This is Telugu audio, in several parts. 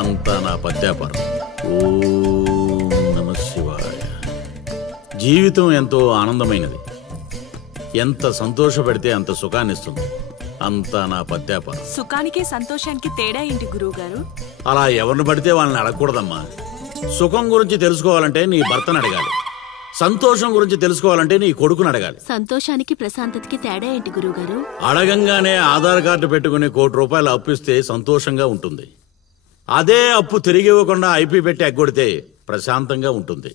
అంతా నా పత్యాపారం. ఓం నమః శివాయ. జీవితం ఎంతో ఆనందమైనది. ఎంత సంతోషపడితే అంత సుఖాన్నిస్తుంది. అంతా నా పత్యాపారం. సుఖానికి సంతోషానికి తేడా ఏంటి గురువుగారు? అలా ఎవరిని పడితే వాళ్ళని అడగకూడదమ్మా. సుఖం గురించి తెలుసుకోవాలంటే నీ భర్తను అడగాలి. సంతోషం గురించి తెలుసుకోవాలంటే నీ కొడుకుని అడగాలి. సంతోషానికి ప్రశాంతతకి తేడా ఏంటి గురువుగారు? అడగంగానే ఆధార్ కార్డు పెట్టుకుని ₹1,00,00,000 అప్పు ఇస్తే సంతోషంగా ఉంటుంది. అదే అప్పు తిరిగి ఇవ్వకుండా ఐపీ పెట్టి ఎగ్గొడితే ప్రశాంతంగా ఉంటుంది.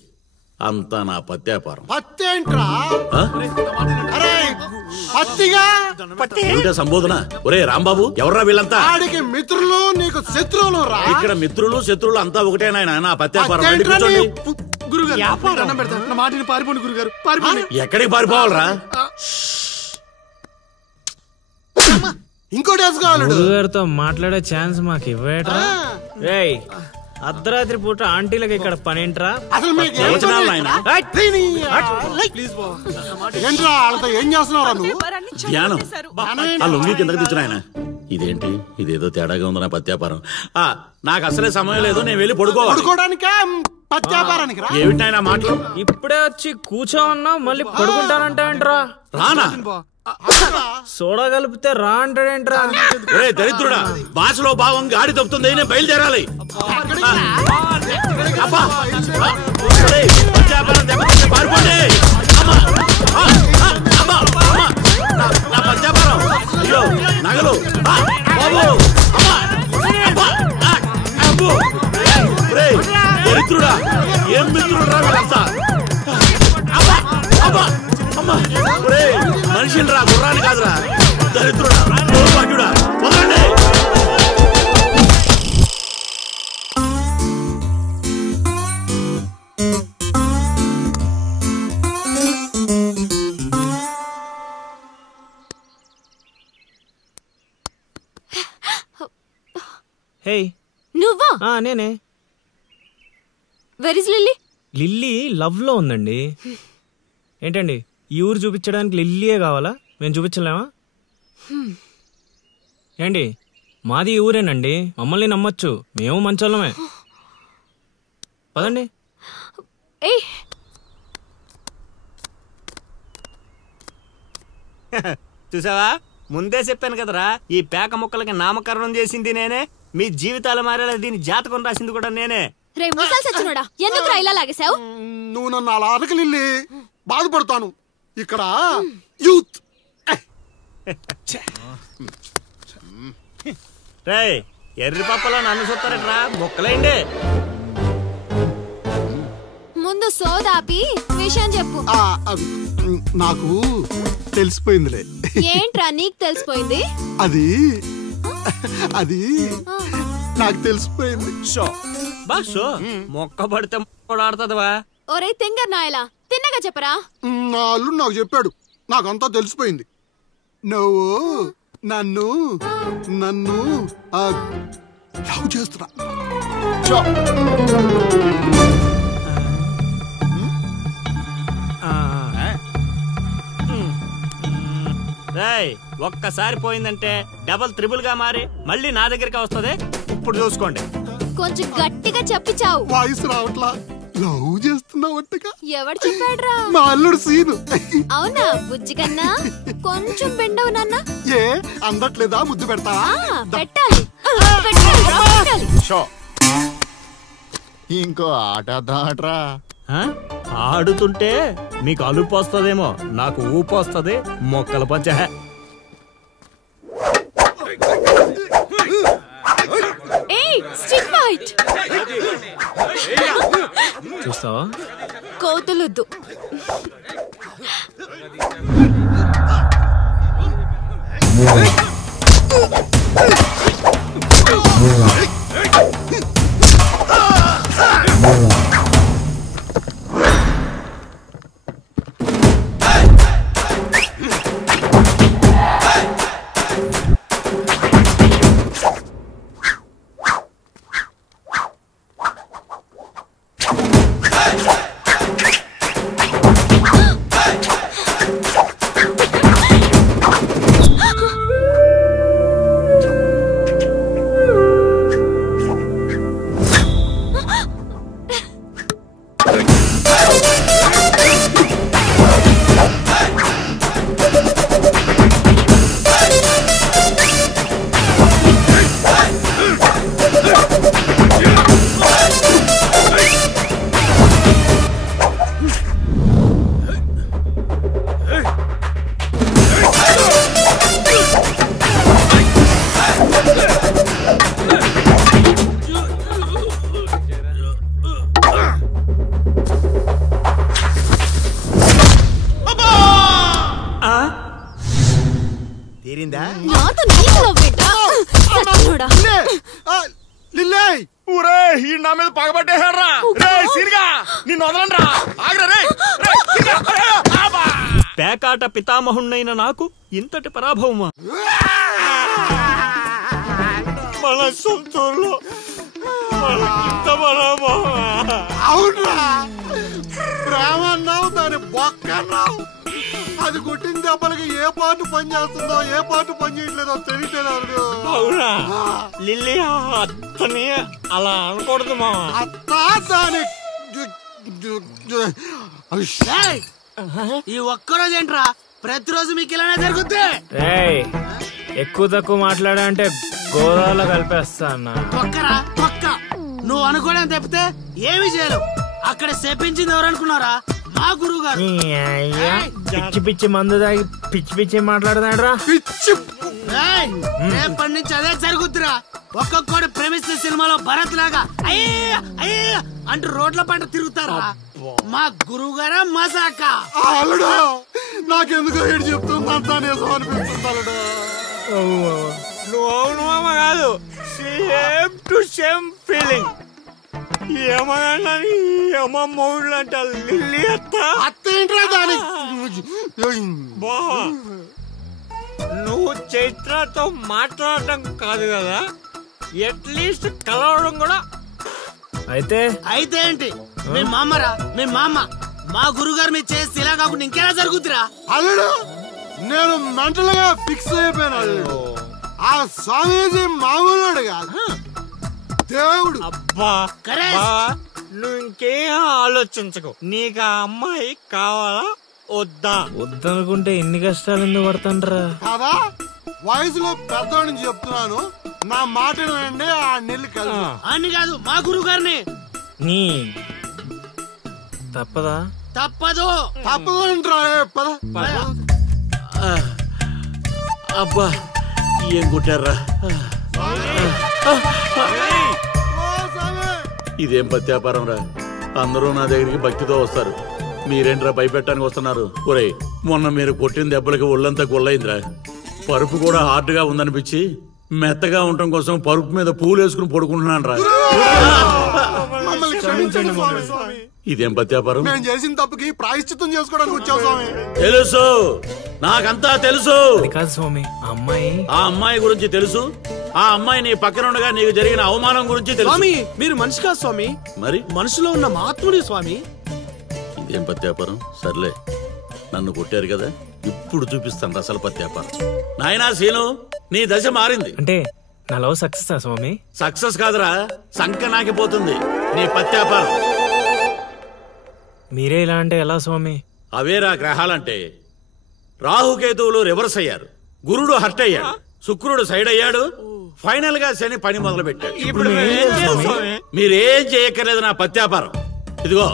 అంతా నా పత్యాపారం. సంబోధన. ఒరే రాంబాబు, ఎవర్రా వీళ్ళంతా? మిత్రులు నీకు శత్రువులు. ఇక్కడ మిత్రులు శత్రువులు అంతా ఒకటే నాయన. నా పత్యాపారం. ఎక్కడికి పారిపోవాలరా? ఇంకోటి గురుగారితో మాట్లాడే ఛాన్స్ మాకు ఇవ్వటరా? రేయ్, అర్ధరాత్రి పూట ఆంటీలకి ఇక్కడ పనేంట్రా? అసలు మీకు ఏం చేస్తున్నారా నువ్వు? ధ్యానం. ఆ లొంగి కిందకి తెచ్చిన ఆయన. ఇదేంటి, ఇదేదో తేడాగా ఉంది నా పత్యాపారం. నాకు అసలే సమయం లేదు, నేను వెళ్ళి పడుకోవడానికి. ఏమిటి ఆయన మాటలు? ఇప్పుడే వచ్చి కూర్చో అన్నా మళ్ళీ పడుకుంటానంటా. రానా? సోడా కలిపితే రా అంటాడేంట్రా? ఒరే దరిద్రుడా, భాషలో భావం గాడి తప్పుతుంది. నేను బయలుదేరాలి. అయ్యో నగలు. దరిద్రుడా, ఏం మిత్రుడు రా వీళ్ళంతా. మనిషిని రా, గుర్రాన్ని కాదురా. దరిద్రుడా, దౌర్భాగ్యుడా, వదలండి. హే, నువ్వా? నేనే. Where is lily? Lily love లో ఉందండి. ఏంటండి, ఈ ఊరు చూపించడానికి లిల్లీయే కావాలా? మేము చూపించలేమా? ఏంటి, మాది ఈ ఊరేనండి, మమ్మల్ని నమ్మొచ్చు, మేము మంచోళ్ళమే. పదండి. చూసావా, ముందే చెప్పాను కదరా, ఈ పేక ముక్కలకి నామకరణం చేసింది నేనే. మీ జీవితాలు మారేలా దీని జాతకం రాసింది కూడా నేనే. ఎందుకు ఇలా లాగేశావు? నువ్వు నన్ను అలా అడగలిల్లి, బాధపడతాను. ఇక్కడ యూత్. రేయ్, ఎర్రి పప్పలో నన్ను చూస్తారట్రా, మొక్కలేండి. ముందు సోదాపి విషయం చెప్పు. నాకు తెలిసిపోయిందిలే. ఏంట్రా నీకు తెలిసిపోయింది? అది అది నాకు తెలిసిపోయింది. మొక్క పడితే ఆడుతుందివా? ఒరే తింగర్ నాయలా, తిన్నగా చెప్పరా. నా అల్లుడు నాకు చెప్పాడు, నాకంతా తెలిసిపోయింది. నువ్వు నన్ను నన్ను లవ్ చేస్తున్నా. రేయ్, ఒక్కసారి పోయిందంటే డబల్ త్రిబుల్ గా మారి మళ్ళీ నా దగ్గరికి వస్తుంది. ఇప్పుడు చూసుకోండి. కొంచెం గట్టిగా చెప్పిచావు. వాయిస్ రావట్లా. లవ్ చేస్తున్నావట్టుగా. ఎవడు చెప్పాడ్రా? మా అల్లుడు సీను. అవునా బుజ్జి కన్నా? కొంచెం బెండవు నాన్న. ఏ అందట్లేదా? ముద్దు పెడతావా? పెట్టాలి. ఇంకో ఆట ఆడరా. ఆడుతుంటే మీకు అలుపు వస్తుందేమో, నాకు ఊపు వస్తుంది. మొక్కల పంచ. చూస్తావా? కోతులొద్దు. ఈ నా మీద పగబట్టేశారా రే సిరిగా నిన్ను వదలండ్రా ఆగ్రా రే పేకాట పితామహుణ్ణైన నాకు ఇంతటి పరాభవమా మన సొంతూరులో అవునరా ప్రేమన్నావు దాని బొక్కన్నావు అది కొట్టిన దెబ్బలకి ఏ పాటు పని చేస్తుందో ఏ పాటు పని చేయట్లేదో తెలియట్లేదు అవునా లిల్లీ అత్తని అలా అనకూడదు మా అత్తా దాని ఈ ఒక్కరోజు ఏంట్రా ప్రతిరోజు మీకు ఇలానే జరుగుద్ది రేయ్ ఎక్కువ తక్కువ మాట్లాడా అంటే గోదావరిలో కలిపేస్తా అన్న ఒక్కరా ఒక్క నువ్వు అనుకోవడం తప్పితే ఏమి చేయలేవు అక్కడ చెప్పించింది ఎవరు అనుకున్నారా మా గురువు గారు పిచ్చి పిచ్చి మందు తాగి పిచ్చి పిచ్చి మాట్లాడుతున్నాడు పిచ్చి రేపటి నుంచి అదే జరుగుద్దిరా ఒక్కొక్కడు ప్రేమిస్తే సినిమాలో భరత్ లాగా అయ్యే అయ్యే అంటూ రోడ్ల పంట తిరుగుతారా మా గురువు గారా మజాక అల్లుడు నాకెందుకో ఏడు చెప్తుందంతా నిజం అనిపిస్తుంది అల్లుడు నువ్వు అవును మామ కాదు సేమ్ టు సేమ్ ఫీలింగ్ ఏమన్నా అమ్మ మూడు అంట లిల్లీ అత్త అత్తేంట్రా దాని బా నువ్వు చైత్రతో మాట్లాడటం కాదు కదా అట్లీస్ట్ కలవడం కూడా అయితే అయితే ఏంటి మీ మామరా మీ మామ మా గురుగారు మీరు చేసి ఇలా కాకుండా ఇంకెలా జరుగుతురా అల్లుడు నేను మెంటల్ గా ఫిక్స్ అయిపోయాను అల్లుడు ఆ స్వామీజీ మామూలుడు కాదు దేవుడు అబ్బా కరెక్ట్. నువ్వు ఇంకేం ఆలోచించకు నీకు ఆ అమ్మాయి కావాలా వద్దా వద్దనుకుంటే ఎన్ని కష్టాలు ఎందుకు పడతాండ్రా కాదా వయసులో పెద్దవాడిని చెప్తున్నాను నా మాట వినండి ఆ నెల్లి కలిసి అని కాదు మా గురువు గారిని నీ తప్పదా తప్పదు తప్పదంటారా పద అబ్బా ఏం కొట్టారా ఓ స్వామి ఇదేం పత్యాపారం రా అందరూ నా దగ్గరికి భక్తితో వస్తారు మీరేంట్రా భయపెట్టడానికి వస్తున్నారు ఒరేయ్ మొన్న మీరు కొట్టిన దెబ్బలకి ఒళ్ళంతా గొల్లైందిరా పరుపు కూడా హార్డ్ గా ఉందనిపించి మెత్తగా ఉండటం కోసం పరుపు మీద పూలు వేసుకుని పడుకుంటున్నాను రా మమ్మల్ని క్షమించండి స్వామి ఇదేం పత్యాపారం మేము చేసిన తప్పుకి ప్రాయశ్చిత్తం చేసుకోవడానికి వచ్చావు స్వామి తెలుసు నాకంతా తెలుసు అది కాదు స్వామి ఆ అమ్మాయి ఆ అమ్మాయి గురించి తెలుసు ఆ అమ్మాయి నీ పక్కన ఉండగా నీకు జరిగిన అవమానం గురించి తెలుసు స్వామి మీరు మనిషి కాదు స్వామి మరి మనసులో ఉన్న మహాత్ముడి స్వామి ఇదేం పత్యాపారం సర్లే నన్ను కొట్టారు కదా ఇప్పుడు చూపిస్తాను అసలు పత్యాపారం నాయనా సీను నీ దశ మారింది అంటే నా లవ్ సక్సెస్ స్వామి సక్సెస్ కాదురా సంక నాకిపోతుంది నీ పత్యాపారం మీరే ఇలా అంటే ఎలా స్వామి అవేరా గ్రహాలంటే రాహుకేతువులు రివర్స్ అయ్యారు గురుడు హర్ట్ అయ్యాడు శుక్రుడు సైడ్ అయ్యాడు ఫైనల్ గా శని పని మొదలు పెట్టాడు ఇప్పుడు మేమేం చేయాలి స్వామి? మీరేం చేయక్కర్లేదు నా పత్యాపారం ఇదిగో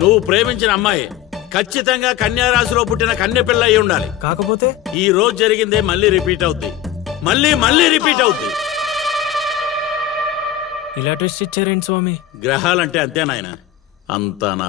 నువ్వు ప్రేమించిన అమ్మాయి ఖచ్చితంగా కన్యా రాశిలో పుట్టిన కన్య పిల్ల అయి ఉండాలి కాకపోతే ఈ రోజు జరిగిందే మళ్ళీ రిపీట్ అవుద్ది మళ్ళీ రిపీట్ అవుద్ది ఇలా ట్విస్ట్ ఇచ్చారేంటి స్వామి గ్రహాలంటే అంతే నాయన అంతా నా